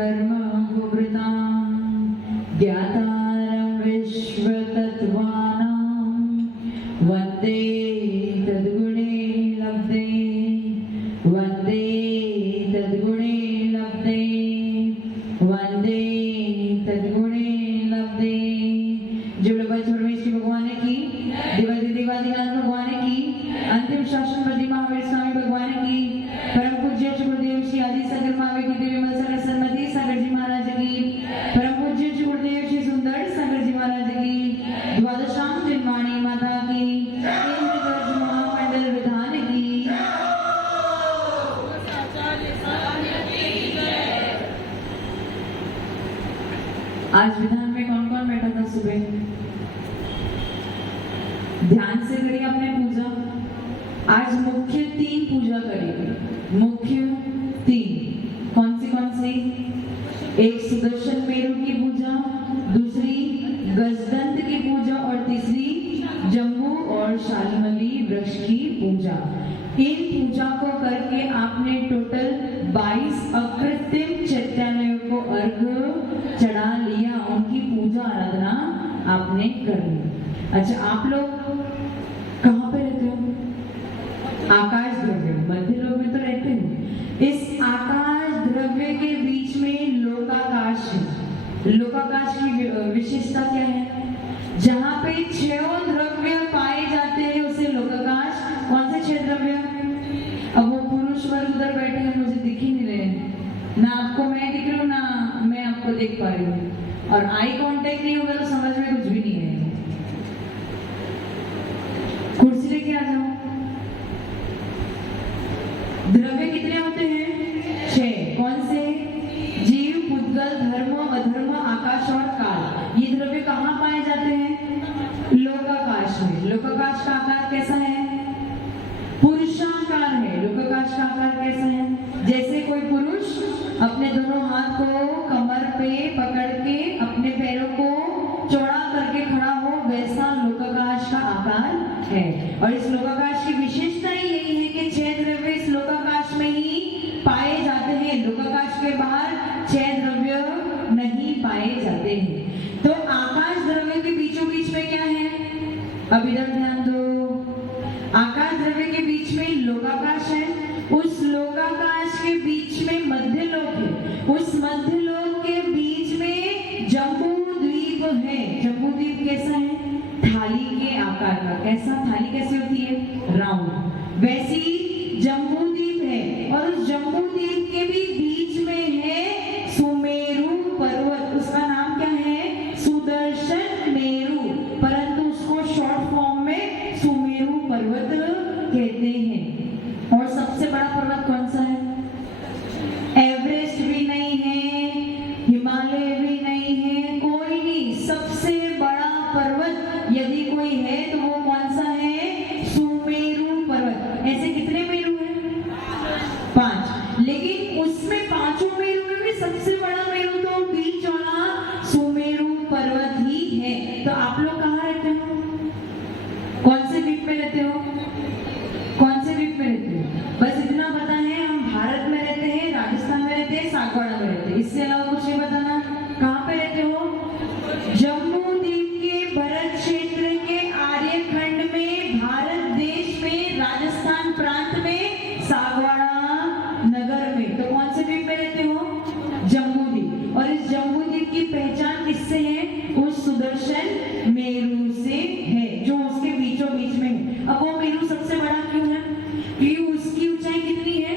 कर्म कुवृतां ज्ञातारं विश्वतत्त्वानां वन्दे तद्गुणे लब्धे वन्दे तद्गुणे लब्धे वन्दे तद्गुणे लब्धे। जुड़ श्री भगवान की दिवादिनाथ भगवान की अंतिम शासन प्रति महावीर स्वामी भगवान की परम पूज्य गुरुदेव श्री आदि सागर महावीर की देवी मलसागर सन्मति सागर जी महाराज की परम पूज्य गुरुदेव श्री सुंदर सागर जी महाराज की द्वादशाम जन्माणी माता की महामंडल विधान की। आज विधान में कौन कौन बैठा था सुबह? ध्यान से करिए अपने पूजा। आज मुख्य 3 पूजा करेंगे। मुख्य 3 कौन सी? एक सुदर्शन मेरु की पूजा, दूसरी गजदंत की पूजा और तीसरी जम्बू और शालमली वृक्ष की पूजा। इन पूजा को करके आपने टोटल 22 अकृत्रिम चैतन्यों को अर्घ्य चढ़ा लिया, उनकी पूजा आराधना आपने कर ली। अच्छा, आप लोग कहाँ पे रहते हो? आकाश द्रव्य मध्य लोक में तो रहते हो। इस आकाश द्रव्य के बीच में लोकाकाश है। लोकाकाश की विशेषता क्या है? जहाँ पे 6 द्रव्य पाए जाते हैं उसे लोकाकाश। कौन से 6 द्रव्य? अब वो पुरुष वर्ग उधर बैठे हैं, मुझे दिख ही नहीं रहे। ना आपको मैं दिख रही हूँ, ना मैं आपको देख पा रही हूँ। और आई कांटेक्ट नहीं होगा तो समझ में कुछ भी नहीं है। कुर्सी लेके आ जाओ। द्रव्य कितने होते हैं? 6। कौन से? जीव, पुद्गल, धर्म, अधर्म, आकाश और काल। ये द्रव्य कहाँ पाए जाते हैं? लोकाकाश में। लोकाकाश का आकार कैसा है? पुरुषाकार है। लोकाकाश का आकार कैसा है? जैसे कोई पुरुष अपने दोनों हाथ को कमर पे पकड़ के अपने पैरों को चौड़ा करके खड़ा हो, वैसा लोकाकाश का आकार है। और इस लोकाकाश की विशेषता यही है कि 6 द्रव्य इस लोकाकाश में ही पाए जाते हैं। लोकाकाश के बाहर 6 द्रव्य नहीं पाए जाते हैं। तो आकाश द्रव्य के बीचों बीच में क्या है? अब इधर ध्यान दो। आकाश द्रव्य के बीच में लोकाकाश है। उस लोकाकाश के बीच में मध्य लोक है। उस मध्य लोक के बीच में जम्बू द्वीप है। जम्बू द्वीप कैसा है? थाली के आकार का। कैसा? थाली कैसे होती है? राउंड। वैसी जम्बू द्वीप है। और उस जम्बू द्वीप के भी बीच में है सुमेरु पर्वत। उसका नाम क्या है? सुदर्शन मेरु, परंतु उसको शॉर्ट फॉर्म में सुमेरु पर्वत कहते हैं। और सबसे बड़ा पर्वत कौन सा है? एवरेस्ट भी नहीं है, हिमालय भी नहीं है, कोई नहीं। सबसे बड़ा पर्वत यदि कोई है तो वो कौन सा है? सुमेरु पर्वत। ऐसे कितने मेरु हैं? 5। लेकिन उसमें 5 मेरु में भी सबसे बड़ा मेरु तो बीच वाला सुमेरु पर्वत ही है। तो आप लोग कहाँ रहते हो? कौन से द्वीप में रहते हो? कौन से द्वीप में रहते हो? बस इतना पता है, हम भारत में रहते हैं, राजस्थान में रहते हैं, सागवाड़ा में रहते हैं। इससे अलावा कुछ नहीं बताना। कहाँ पे रहते हो? जम्मू द्वीप के भरत क्षेत्र के आर्यखंड में, भारत देश में, राजस्थान प्रांत में, सागवाड़ा नगर में। तो कौन से द्वीप में रहते हो? जम्मू द्वीप। और इस जम्मू द्वीप की पहचान किससे है? उस सुदर्शन मेरु से है, जो उसके बीचों बीच में है। अब वो मेरु सबसे बड़ा क्यों है? क्योंकि उसकी ऊंचाई कितनी है?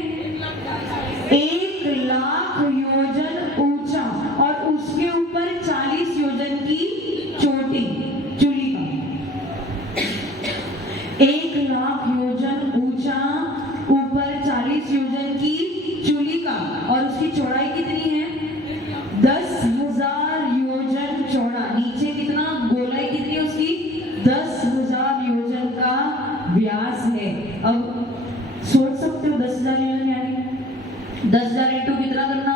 1 लाख योजन ऊंचा और उसके ऊपर 40 योजन की चोटी, चूली का। 1 लाख योजन ऊंचा, ऊपर 40 योजन की चूली का। और उसकी चौड़ाई कितनी है? 10,000 योजन चौड़ा। नीचे कितना? गोलाई कितनी है उसकी? 10,000 योजन का व्यास है। अब सोच सकते हो 10,000 योजन यानी 10,000 इंटू कितना करना?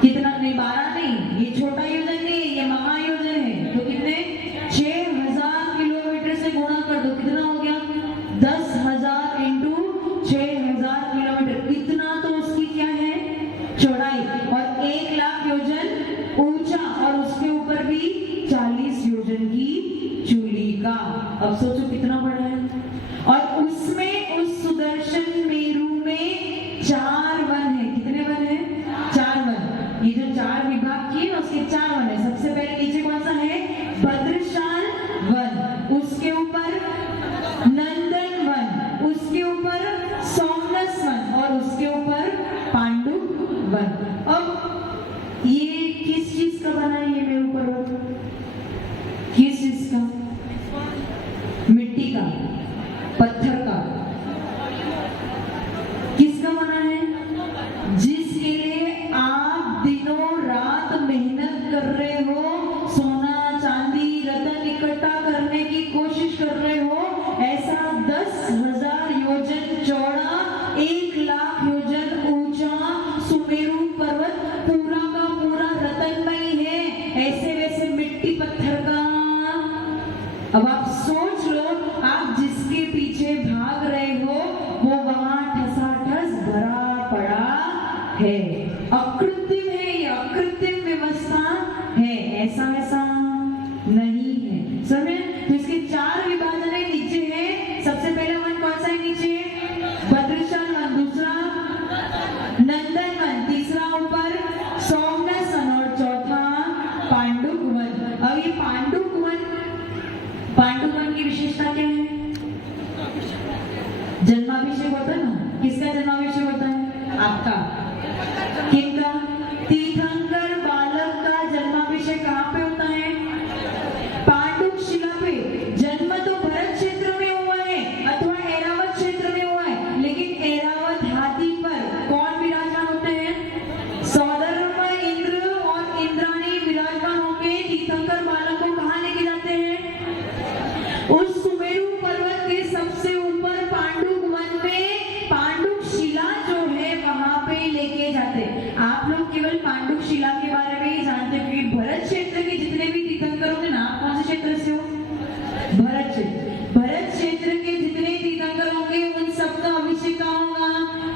कितना? नहीं, 12 नहीं, ये छोटा योजन नहीं, ये महायोजन है। तो कितने? 6,000 किलोमीटर से गुणा कर दो। कितना हो गया? 10,000 इंटू 6,000 किलोमीटर। इतना तो उसकी क्या है? चौड़ाई। और है, अकृत्रिम है, ये अकृत्रिम व्यवस्था है, ऐसा वैसा नहीं है। समझे? तो इसके 4 विभाजन है। नीचे है, सबसे पहला वन कौन सा है नीचे? बद्रिशाल वन, दूसरा नंदन वन, तीसरा ऊपर सोमनाथ वन और चौथा पांडुक वन। अब ये पांडुक वन की विशेषता क्या है? जन्माभिषेक होता है ना, किसका जन्माभिषेक होता है? आपका, किसका? तीर्थंकर बालक का जन्माभिषेक कहाँ पे होता है? पांडुक शिला पे। जन्म तो भरत क्षेत्र में हुआ है अथवा ऐरावत क्षेत्र में हुआ है, लेकिन ऐरावत हाथी पर कौन विराजमान होते हैं? सौधर्म इंद्र और इंद्राणी विराजमान होकर तीर्थंकर बालक को कहाँ लेके जाते हैं? उस सुमेरु पर्वत के सबसे ऊपर पांडुक वन में पांडुक शिला जो है वहां पे लेके जाते हैं। आप लोग केवल पांडुक शिला के बारे में ही जानते हैं, क्योंकि भरत क्षेत्र के जितने भी तीर्थंकर होंगे ना, आप कौन से क्षेत्र से हो? भरत क्षेत्र। भरत क्षेत्र के जितने तीर्थंकर होंगे उन सबका अभिषेक कहाँ होगा?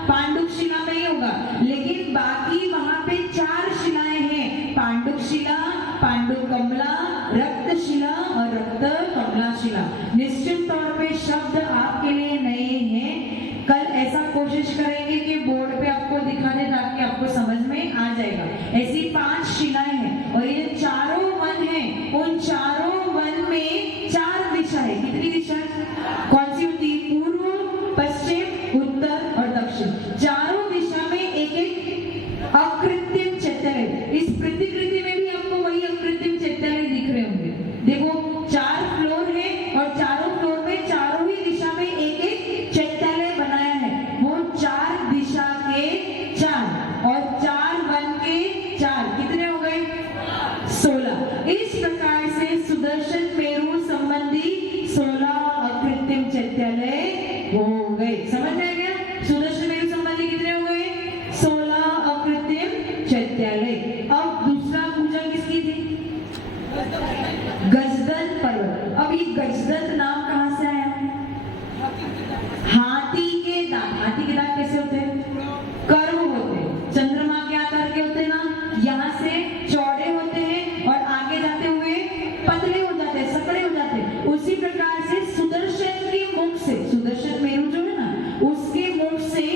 पांडुक शिला में ही होगा। लेकिन बाकी वहां पे 4 शिलाएं हैं, पांडुक शिला, पांडुक कमला, रक्त शिला और रक्त कमला शिला। निश्चित तौर पे शब्द आपके लिए नए हैं, कल ऐसा कोशिश करेंगे कि बोर्ड पे आपको दिखा दे ताकि आपको समझ में आ जाएगा। ऐसी 5 शिलाएं हैं और ये चारों वन हैं। उन चारों वन में 4 दिशा है। कितनी दिशा? कौन सी होती है? पूर्व, पश्चिम, उत्तर और दक्षिण। चारों दिशा में एक एक अकृत्रिम चैत्यालय। इस प्रतिकृति में भी आपको वही अकृत्रिम चैत्यालय दिख रहे होंगे। देखो 4 फ्लोर है और चारों फ्लोर में चारों ही दिशा में एक एक चैत्यालय बनाया है। वो 4 दिशा के 4 और 4 वन के 4, कितने हो गए? 16। इस प्रकार से सुदर्शन मेरु संबंधी 16 अकृत्रिम चैत्यालय हो गए। समझ में आ गया? सुदर्शन मेरु संबंधी कितने हो गए? 16 अकृत्रिम चैत्यालय। अब दूसरा पूजा किसकी थी? गजदंत पर्वत। अब ये गजदंत नाम कहां से आया? हाथी के दांत। हाथी के दांत कैसे होते हैं? कर्व होते हैं, चंद्रमा के आकार के होते हैं ना, यहाँ से चौड़े होते हैं और आगे जाते हुए पतले हो जाते हैं, सकड़े हो जाते हैं। उसी प्रकार से सुदर्शन के मुख से, सुदर्शन मेरु जो है ना, उसके मुख से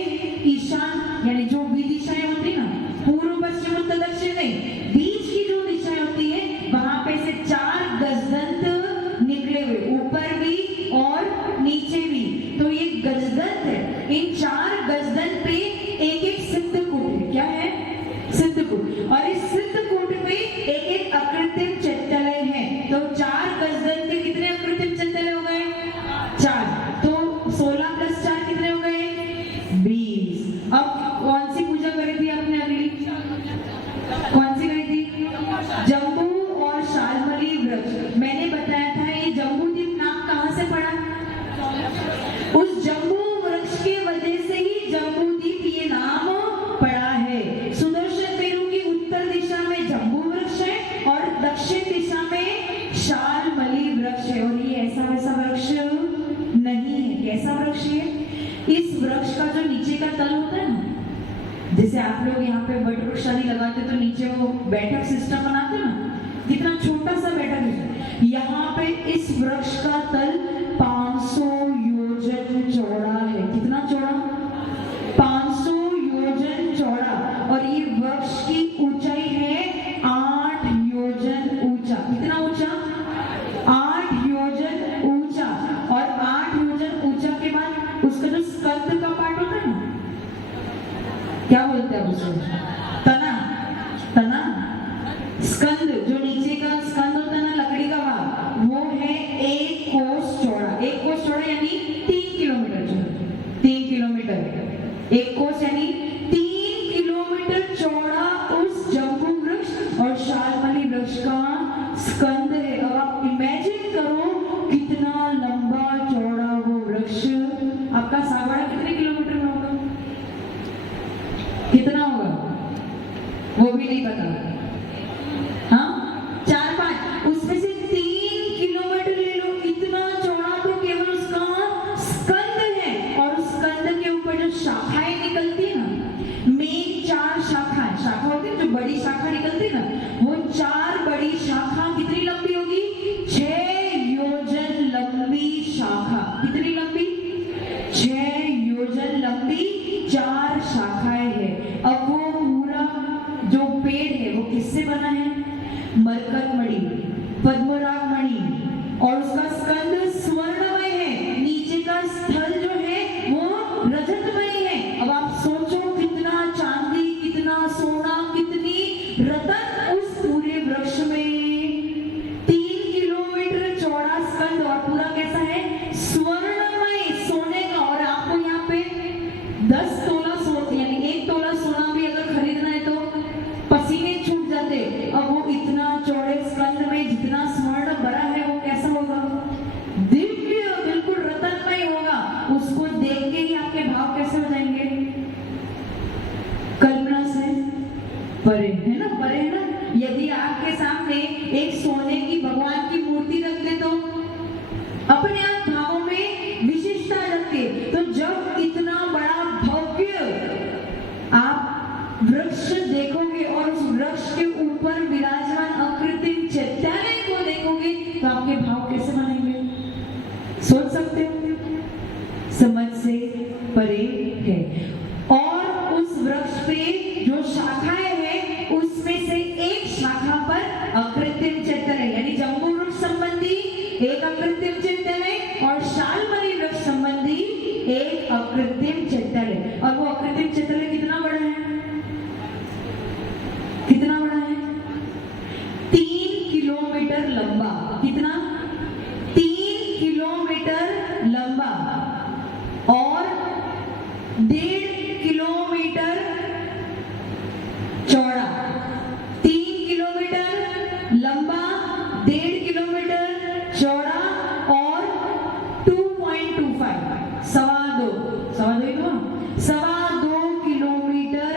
ईशान यानी जो भी दिशाएं होती है ना, पूर्व, पश्चिम, उत्तर, दक्षिण नहीं, बीच की जो दिशाएं होती है वहां पे से 4 गजदंत निकले हुए, ऊपर भी और नीचे भी। तो ये गजदंत है। इन 4 गजदंत पे एक एक सिद्धकूट है। क्या है? सिद्धकूट। और इस सिद्धकूट पे एक एक अकृत्रिम चैत्यालय है। तो 4 गजदंत के कितने अकृत्रिम चैत्यालय हो गए? 4। तो 16 + 4 कितने हो गए? 20। अब कौन सी पूजा करी थी आपने अगली? कौन सी करी थी? जम्बू और शालमली वृक्ष। मैंने बताया था ये जम्बूद्वीप नाम कहां से पड़ा? उस जम्बू वृक्ष के वजह से ही जम्बूद्वीप ये नाम पड़ा है। सुदर्शन मेरु की उत्तर दिशा में जम्बू वृक्ष है और दक्षिण दिशा में शालमली वृक्ष है। और ये ऐसा वैसा वृक्ष नहीं है। कैसा वृक्ष है? इस वृक्ष का जो नीचे का तल होता है ना, जैसे आप लोग यहाँ पे वट वृक्ष आदि लगाते तो नीचे वो बैठक सिस्टम बनाते ना, कितना छोटा सा बैठक है। यहाँ पे इस वृक्ष का तल 500 योजन चौड़ा है। कितना चौड़ा? 500 योजन चौड़ा। और ये वृक्ष की ऊंचाई है 8 योजन ऊंचा। कितना ऊंचा? 8 योजन ऊंचा। और 8 योजन ऊंचा के बाद उसका जो स्कंद का पार्ट होता है ना, क्या बोलते हैं उसको? तना। तना, स्कंद, जो नीचे का स्कंद होता है ना, लकड़ी का भाग, वो है 1 कोस चौड़ा। 1 कोस चौड़ा यानी 3 किलोमीटर चौड़ा। 3 किलोमीटर। 1 कोस यानी 3 किलोमीटर चौड़ा उस जम्बू वृक्ष और शालमली वृक्ष का स्कंद है। अब आप इमेजिन करो कितना लंबा चौड़ा वो वृक्ष। आपका सागवाड़ा कितने किलोमीटर में होगा? कितना होगा? वो भी नहीं पता। हाँ, 4-5, उसमें से 3 किलोमीटर ले लो। इतना चौड़ा तो केवल उसका स्कंद है। और उस स्कंद के ऊपर जो शाखाएं निकलती है ना, मेन 4 रतन उस पूरे वृक्ष में 3 किलोमीटर चौड़ा स्कंद और पूरा कैसा है, स्वर्णमय सोने का। और आपको यहाँ पे 10 तोला सोना यानी 1 तोला सोना भी अगर खरीदना है तो पसीने छूट जाते। अब वो इतना चौड़े स्कंद में जितना स्वर्ण भरा है वो कैसा होगा, दिव्य, बिल्कुल रतनमय होगा। उसको देख के ही आपके भाव कैसे हो जाएंगे, कल्पना से परे है ना, परे है ना। यदि आपके सामने एक सोने की भगवान की मूर्ति रख दे तो अपने आप भावों में विशिष्टता रखते। तो जब इतना बड़ा भव्य आप वृक्ष देखोगे और उस वृक्ष के ऊपर विराजमान अकृत्रिम चैतन्य को देखोगे तो आपके भाव कैसे बनेंगे, सोच सकते हो, समझ से परे है। और उस वृक्ष पे जो शाखाएं हैं उसमें से एक शाखा पर अकृत्रिम चैतन्य यानी जम्बू वृक्ष संबंधी एक अकृत्रिम चैतन्य और शालमली वृक्ष संबंधी एक अकृत्रिम चैतन्य। और वो अकृत्रिम चैतन्य कितना बड़ा है, कितना बड़ा है, 3 किलोमीटर लंबा। कितना, 3 किलोमीटर लंबा और 1.5 किलोमीटर चौड़ा। 3 किलोमीटर लंबा, 1.5 किलोमीटर चौड़ा और 2.25 सवा दो किलोमीटर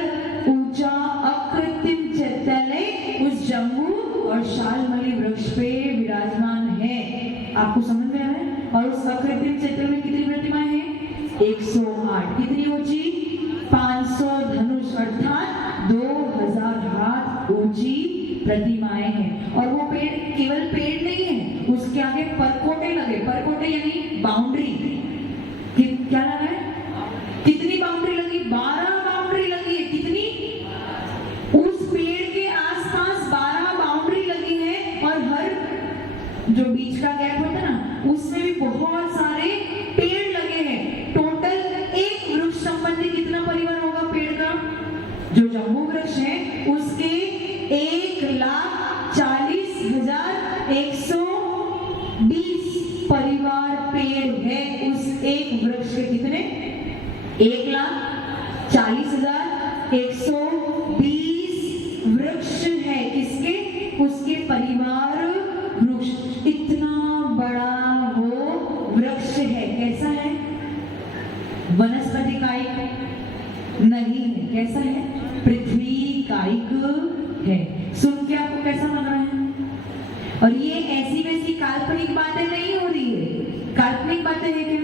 ऊंचा अकृत्रिम चैतन्य उस जम्बू और शालमली वृक्ष पे विराजमान है। आपको समझ में आ रहा है। और उस अकृत्रिम चैतन्य में कितनी प्रतिमाएं हैं, 108। कितनी ऊंची, 500 धनुष अर्थात 2000 हाथ ऊंची प्रतिमाएं हैं। और वो पेड़ केवल पेड़ नहीं है, उसके आगे परकोटे लगे। परकोटे यानी बाउंड्री। क्या लगा है, कितनी बाउंड्री लगी, 12 बाउंड्री लगी है। कितनी, उस पेड़ के आसपास 12 बाउंड्री लगी है। और हर जो बीच का गैप होता है ना उसमें भी बहुत सारे पेड़ लगे हैं। टोटल एक वृक्ष संबंधी कितना परिवार होगा पेड़ का, जो जम्बू वृक्ष है उसके 1,40,120 परिवार पेड़ है। उस एक वृक्ष के कितने, 1,40,120 वृक्ष है। किसके, उसके परिवार वृक्ष। इतना बड़ा वो वृक्ष है। कैसा है, वनस्पति कायिक नहीं है, कैसा है, पृथ्वी कायिक है। सुन के आपको कैसा लग रहा है। और ये ऐसी वैसी काल्पनिक बातें नहीं हो रही है। काल्पनिक बातें हैं क्या,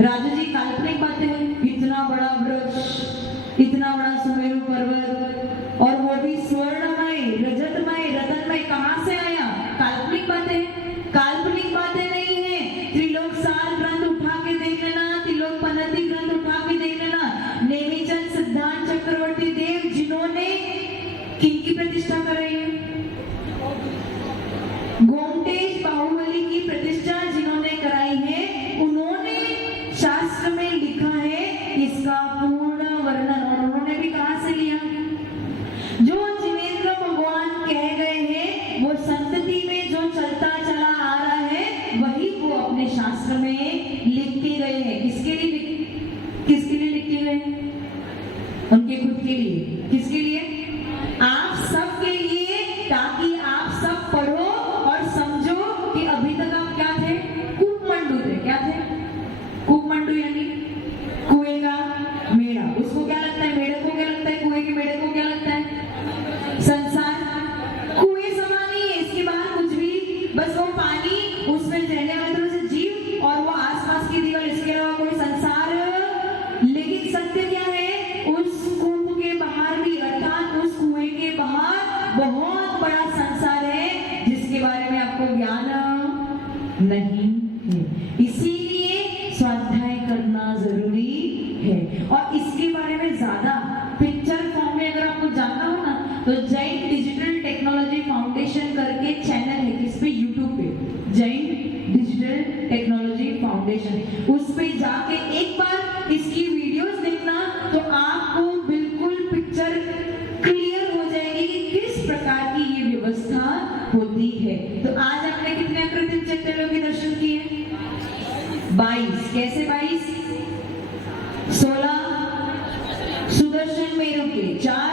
राजू जी, काल्पनिक बातें हैं। इतना बड़ा वृक्ष, इतना बड़ा सुमेरु पर्वत, और वो भी स्वर्णमय, रजतमय, रतनमय, कहां से आया, काल्पनिक बातें। काल्पनिक बातें नहीं है। त्रिलोक सार ग्रंथ उठा के देख लेना, त्रिलोक पनति ग्रंथ उठा के देख लेना। नेमिचंद सिद्धांत चक्रवर्ती देव जिन्होंने किनकी प्रतिष्ठा कराई है, गोमटेश बाहुबली की प्रतिष्ठा जिन्होंने कराई है, उन्होंने शास्त्र में लिखा है इसका पूर्ण वर्णन। और उन्होंने भी कहां से लिया, जो जिनेंद्र भगवान कह गए हैं वो संतति में जो चलता चला आ रहा है वही वो अपने शास्त्र में लिख के गए हैं। किसके लिए लिख के गए, उनके खुद के लिए। किसके लिए, आप सब के लिए, ताकि आप सब पढ़ो और समझो कि अभी तक आप क्या थे, कूपमंडू थे। क्या थे, कूपमंडू यानी कुएं का मेढ़ा। उसको क्या लगता है, मेढक को क्या लगता है, कुएं के मेढक को क्या लगता है, संसार कुएं समान ही है, इसके बाहर कुछ भी, बस वो पानी, उसमें रहने वाले थोड़े से जीव और वो आसपास की दीवार, इसके अलावा कोई संसार। लेकिन सत्य क्या है, उस कुंभ के बाहर भी अर्थात उस कुएं के बाहर बहुत बड़ा संसार है जिसके बारे में आपको ज्ञान नहीं है। इसीलिए स्वाध्याय करना जरूरी है। और इसके बारे में ज्यादा पिक्चर फॉर्म में अगर आपको जानना हो ना तो जैन डिजिटल टेक्नोलॉजी फाउंडेशन करके चैनल है, किस पे, यूट्यूब पे, जैन डिजिटल टेक्नोलॉजी फाउंडेशन। उस पे जाके एक बार इसकी वीडियोस देखना तो आपको बिल्कुल पिक्चर क्लियर हो जाएगी कि 22 कैसे 22? 16 सुदर्शन मेरु के, 4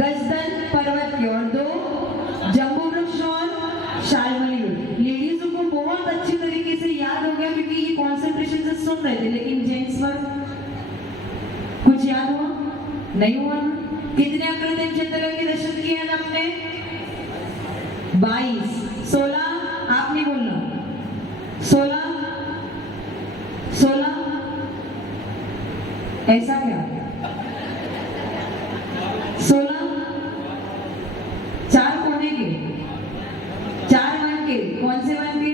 गजदन पर्वत के और 2 जम्बू वृक्ष और शालमली वृक्ष। लेडीजों को बहुत अच्छी तरीके से याद हो गया क्योंकि ये कॉन्सेंट्रेशन से सुन रहे थे, लेकिन जेंट्स पर कुछ याद हुआ नहीं हुआ? कितने अकृत्रिम चित्रकला के दर्शन किए हैं आपने? 22 16 आप नहीं बोलना, 16 ऐसा क्या? 16 4 कोने के, 4 वन के, कौन से वन के?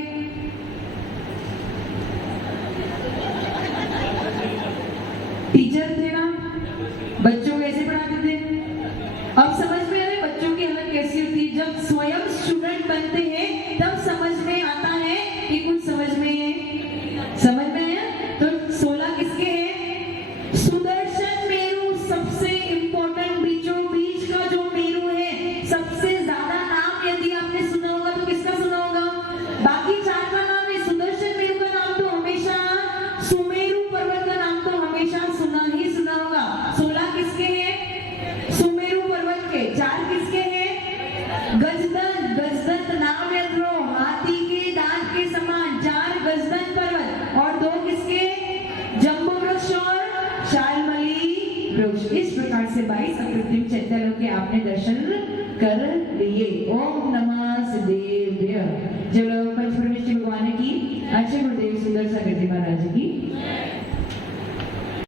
टीचर थे ना, बच्चों कैसे पढ़ाते थे? अब समझ में आए बच्चों की हालत कैसी होती है? जब स्वयं स्टूडेंट बनते हैं तब समझ में आता है कि कुछ समझ में है। समझ में आया? तो 16 किसके हैं? सुदर्शन मेरु, सबसे इंपॉर्टेंट, बीचों बीच का जो मेरु है, सबसे ज्यादा नाम यदि आपने सुना होगा तो किसका सुना होगा? बाकी 4 का नाम है, सुदर्शन मेरु का नाम तो हमेशा, सुमेरु पर्वत का नाम तो हमेशा सुना ही सुना होगा। 16 किसके हैं? सुमेरु पर्वत के। 4 किसके हैं? गजदन, गजदन नाम याद रखो, हाथी के दांत के समान 4 गजदन पर्वत और 2 किसके? जम्बू वृक्ष और शालमली वृक्ष। इस प्रकार से 22 अकृत्रिम चित्रकला के आपने दर्शन कर लिए। ओम नमः